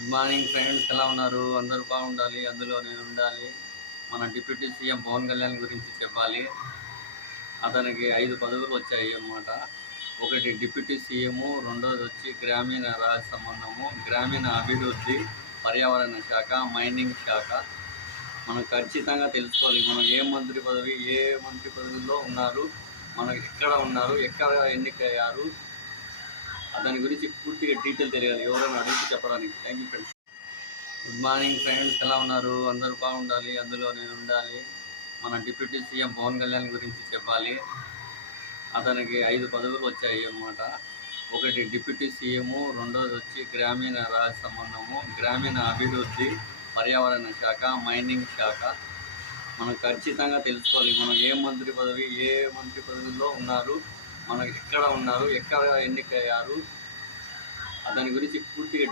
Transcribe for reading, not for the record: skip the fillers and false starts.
Good morning friends, ఎలా ఉన్నారు? అందరూ బాగుండాలి, అందులో నేను ఉండాలి. మన డిప్యూటీ సీఎం పవన్ కళ్యాణ్ గురించి చెప్పాలి. అతనికి 5 పదవులు వచ్చాయి అన్నమాట. ఒకటి డిప్యూటీ సీఎము, రెండోది వచ్చి గ్రామీణ రాజ్య సంబంధము, గ్రామీణ అభివృద్ధి, పర్యావరణ శాఖ, మైనింగ్ శాఖ. మనం ఖచ్చితంగా తెలుసుకోవాలి, మనం ఏ మంత్రి పదవిలో ఉన్నారు, మనకు ఎక్కడ ఉన్నారు, ఎక్కడ ఎన్నికయ్యారు, దాని గురించి పూర్తిగా డీటెయిల్ తెలియాలి. ఎవరైనా అడిగి చెప్పడానికి. Thank you friends. Good morning friends, ఎలా ఉన్నారు? అందరూ బాగుండాలి, అందులో నేను ఉండాలి. మన డిప్యూటీ సీఎం పవన్ కళ్యాణ్ గురించి చెప్పాలి. అతనికి 5 పదవులు వచ్చాయి అన్నమాట. ఒకటి డిప్యూటీ సీఎము, రెండోది వచ్చి గ్రామీణ రాజ్య సంబంధము, గ్రామీణ అభివృద్ధి, పర్యావరణ శాఖ, మైనింగ్ శాఖ. మనం ఖచ్చితంగా తెలుసుకోవాలి, మనం ఏ మంత్రి పదవిలో ఉన్నారు, మనకు ఎక్కడ ఉన్నారు, ఎక్కడ ఎన్నికయ్యారు, దాని గురించి పూర్తిగా